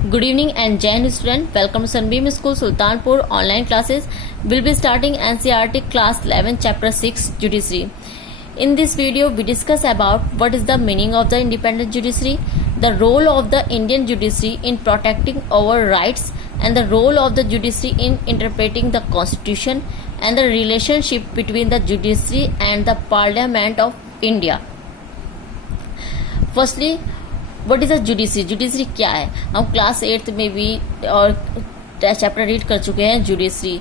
Good evening and Jai Hind student. Welcome to Sunbeam School Sultanpur online classes. We'll be starting NCERT class 11 chapter 6 judiciary. In this video we discuss about what is the meaning of the independent judiciary, the role of the Indian judiciary in protecting our rights and the role of the judiciary in interpreting the constitution and the relationship between the judiciary and the Parliament of India. Firstly, what is a judiciary. Judiciary क्या है? हम class 8 में भी और chapter read कर चुके हैं. Judiciary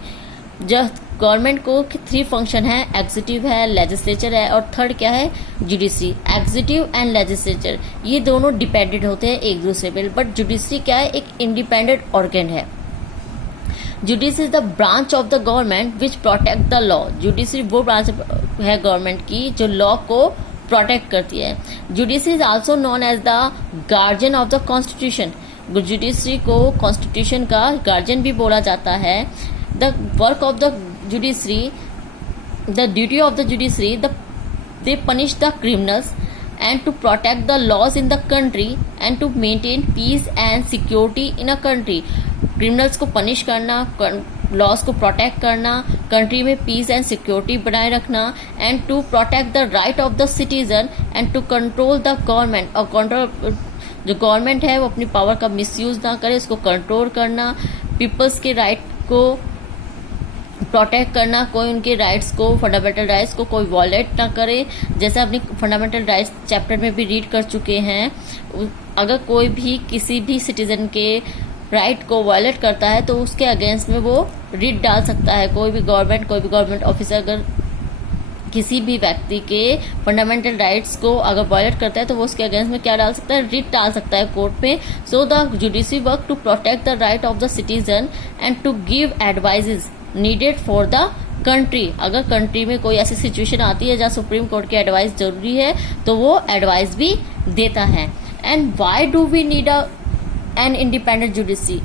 जब गवर्नमेंट को 3 फंक्शन है, एग्जीक्यूटिव है, लेजिस्लेचर है और थर्ड क्या है? जुडिशरी. एग्जीक्यूटिव एंड लेजिस्लेचर ये दोनों डिपेंडेंट होते हैं एक दूसरे पे, बट जुडिशरी क्या है? एक इंडिपेंडेंट ऑर्गन है. Judiciary is the branch of the government which protect the law. Judiciary वो ब्रांच है गवर्नमेंट की जो लॉ को प्रोटेक्ट करती है. Judiciary is also known as the guardian of the constitution. Judiciary को कॉन्स्टिट्यूशन का गार्जियन भी बोला जाता है. The work of the judiciary, the duty of the judiciary, they punish the criminals and to protect the laws in the country and to maintain peace and security in a country. Criminals को punish करना, laws को protect करना, country में peace and security बनाए रखना and to protect the right of the citizen and to control the government. और control जो government है वो अपनी पावर का मिसयूज ना करे, उसको कंट्रोल करना, पीपल्स के राइट को प्रोटेक्ट करना, कोई उनके राइट्स को, फंडामेंटल राइट्स को कोई वॉलेट ना करे. जैसे अपनी फंडामेंटल राइट्स चैप्टर में भी रीड कर चुके हैं. अगर कोई भी किसी भी सिटीजन के राइट को वॉलेट करता है तो उसके अगेंस्ट में वो रिट डाल सकता है. कोई भी गवर्नमेंट ऑफिसर अगर किसी भी व्यक्ति के फंडामेंटल राइट्स को अगर वॉलेट करता है तो वो उसके अगेंस्ट में क्या डाल सकता है? रिट डाल सकता है कोर्ट में. So the judiciary work to protect the right of the citizen and to give advices needed for the country. अगर कंट्री में कोई ऐसी सिचुएशन आती है जहाँ सुप्रीम कोर्ट की एडवाइस जरूरी है तो वो एडवाइस भी देता है. And why do we need an independent judiciary?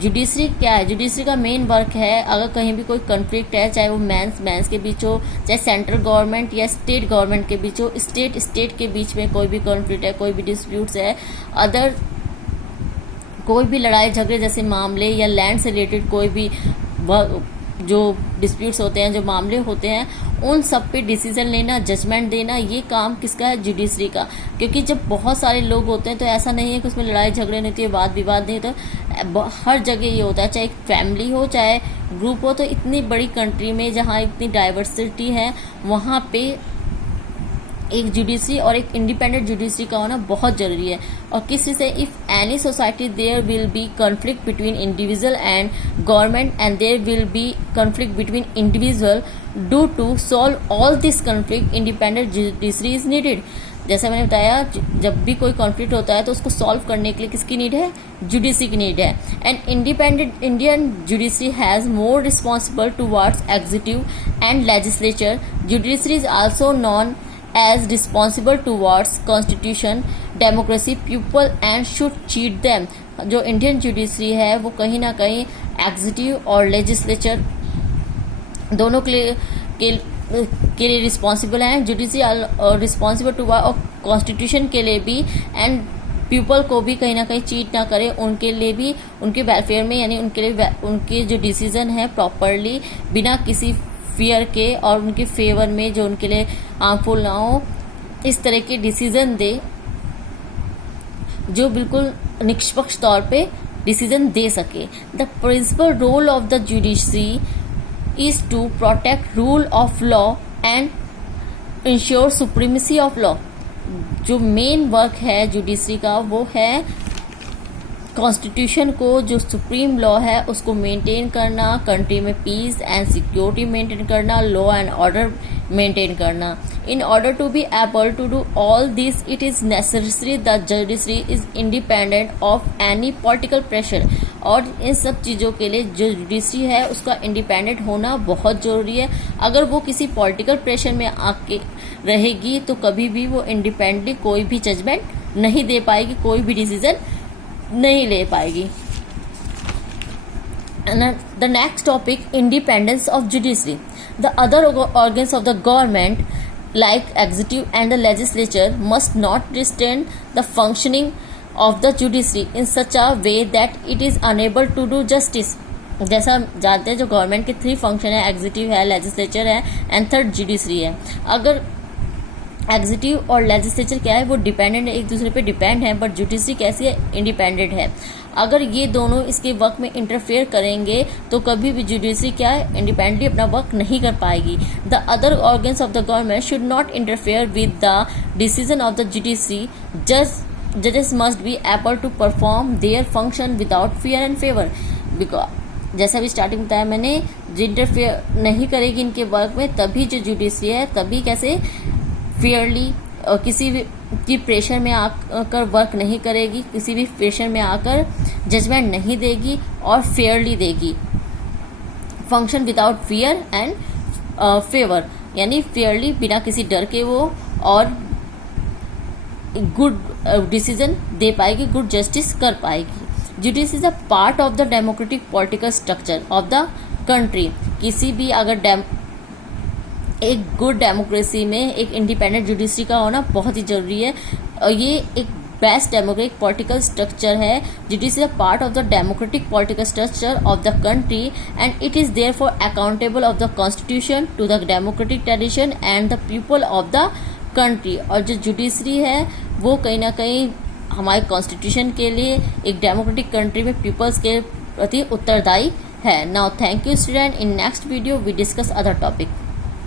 Judiciary क्या है? जुडिशरी का मेन वर्क है, अगर कहीं भी कोई कॉन्फ्लिक्ट है, चाहे वो मैंस के बीच हो, चाहे सेंट्रल गवर्नमेंट या स्टेट गवर्नमेंट के बीच हो, स्टेट के बीच में कोई भी कॉन्फ्लिक्ट है, कोई भी डिस्प्यूट्स है, अदर कोई भी लड़ाई झगड़े जैसे मामले या लैंड से रिलेटेड कोई भी जो डिस्प्यूट्स होते हैं, जो मामले होते हैं, उन सब पे डिसीजन लेना, जजमेंट देना, ये काम किसका है? जुडिशरी का. क्योंकि जब बहुत सारे लोग होते हैं तो ऐसा नहीं है कि उसमें लड़ाई झगड़े नहीं होती है, वाद विवाद नहीं होता. हर जगह ये होता है, चाहे फैमिली हो चाहे ग्रुप हो. तो इतनी बड़ी कंट्री में जहाँ इतनी डाइवर्सिटी है वहाँ पे एक जुडिशरी और एक इंडिपेंडेंट जुडिशरी का होना बहुत जरूरी है. और किसी से if any society there will be conflict between individual and government and there will be conflict between individual, do to solve all this conflict independent judiciary is needed. जैसा मैंने बताया, जब भी कोई कॉन्फ्लिक्ट होता है तो उसको सॉल्व करने के लिए किसकी नीड है? जुडिशरी की नीड है. And independent Indian judiciary has more responsible towards executive and legislature. Judiciary is also known as responsible towards constitution, democracy, people and should cheat them. जो इंडियन जुडिशरी है वो कहीं ना कहीं एग्जीक्यूटिव और लेजिस्लेचर दोनों के लिए रिस्पॉन्सिबल है. जुडिशरी रिस्पॉन्सिबल टू और कॉन्स्टिट्यूशन के लिए भी, एंड पीपल को भी कहीं ना कहीं चीट ना करे, उनके लिए भी, उनके वेलफेयर में, यानी उनके लिए उनके जो डिसीजन है प्रॉपरली बिना किसी फियर के और उनके फेवर में, जो उनके लिए हार्मफुल ना हो, इस तरह के डिसीजन दे जो बिल्कुल निष्पक्ष तौर पे डिसीजन दे सके. The principal role of the judiciary is to protect rule of law and ensure supremacy of law. जो मेन वर्क है जुडिशरी का वो है कॉन्स्टिट्यूशन को, जो सुप्रीम लॉ है उसको मेंटेन करना, कंट्री में पीस एंड सिक्योरिटी मेंटेन करना, लॉ एंड ऑर्डर मेंटेन करना. In order to be able to do all this it is necessary the judiciary is independent of any political pressure. और इन सब चीज़ों के लिए जो जुडिशरी है उसका इंडिपेंडेंट होना बहुत ज़रूरी है. अगर वो किसी पॉलिटिकल प्रेशर में आके रहेगी तो कभी भी वो इंडिपेंडेंटली कोई भी जजमेंट नहीं दे पाएगी, कोई भी डिसीजन नहीं ले पाएगी. The next topic, independence of judiciary. The other organs of the government like executive and the legislature must not restrain the functioning of the judiciary in such a way that it is unable to do justice. जैसा हम जानते हैं जो government के 3 function है, executive है, legislature है and third judiciary है. अगर एग्जीक्यूटिव और लेजिस्लेचर क्या है वो डिपेंडेंट है, एक दूसरे पे डिपेंड है, बट जुडिशरी कैसी है, इंडिपेंडेंट है. अगर ये दोनों इसके वर्क में इंटरफेयर करेंगे तो कभी भी जुडिशरी क्या है, इंडिपेंडेंटली अपना वर्क नहीं कर पाएगी. The other organs of the government should not interfere with the decision of the judiciary. जजेस must be able to perform their function without fear and favour. Because जैसा भी स्टार्टिंग बताया मैंने, जो इंटरफेयर नहीं करेगी इनके वर्क में तभी जो जुडिशरी है तभी कैसे फेयरली और किसी भी की प्रेशर में आकर वर्क नहीं करेगी, किसी भी प्रेशर में आकर जजमेंट नहीं देगी और फेयरली देगी. Function without fear and favour, यानी फेयरली बिना किसी डर के वो और गुड डिसीजन दे पाएगी, गुड जस्टिस कर पाएगी. Judiciary is a part of the democratic political structure of the country. किसी भी अगर एक गुड डेमोक्रेसी में एक इंडिपेंडेंट जुडिशरी का होना बहुत ही जरूरी है. और ये एक बेस्ट डेमोक्रेटिक पॉलिटिकल स्ट्रक्चर है. Judiciary is a part of the democratic political structure of the country and it is therefore accountable of the constitution to the democratic tradition and the people of the country. और जो judiciary है वो कहीं ना कहीं हमारे constitution के लिए एक डेमोक्रेटिक कंट्री में पीपल्स के प्रति उत्तरदायी है. Now thank you student. In next video we discuss other topic.